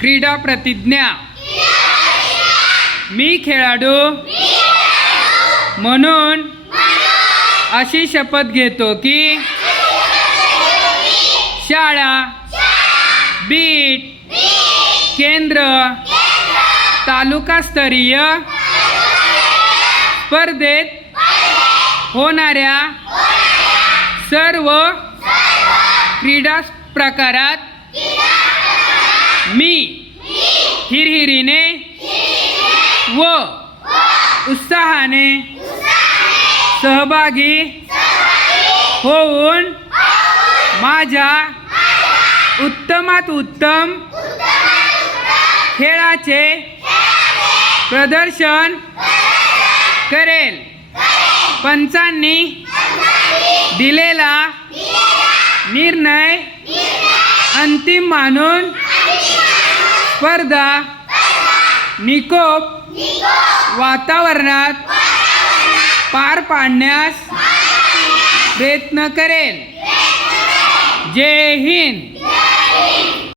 क्रीडा प्रतिज्ञा. मी खेळाडू. म्हणून अशी शपथ घेतो की शाळा बीट केंद्र तालुकास्तरीय स्पर्धेत होणाऱ्या सर्व क्रीडा प्रकारात हिरहिरीने व उत्साहाने सहभागी होऊन माझ्या उत्तमात उत्तम खेळाचे प्रदर्शन करेल. पंचांनी दिलेला निर्णय अंतिम मानून स्पर्धा. निकोप. वातावरणात. पार पाडण्यास. प्रयत्न करेल. जय हिंद.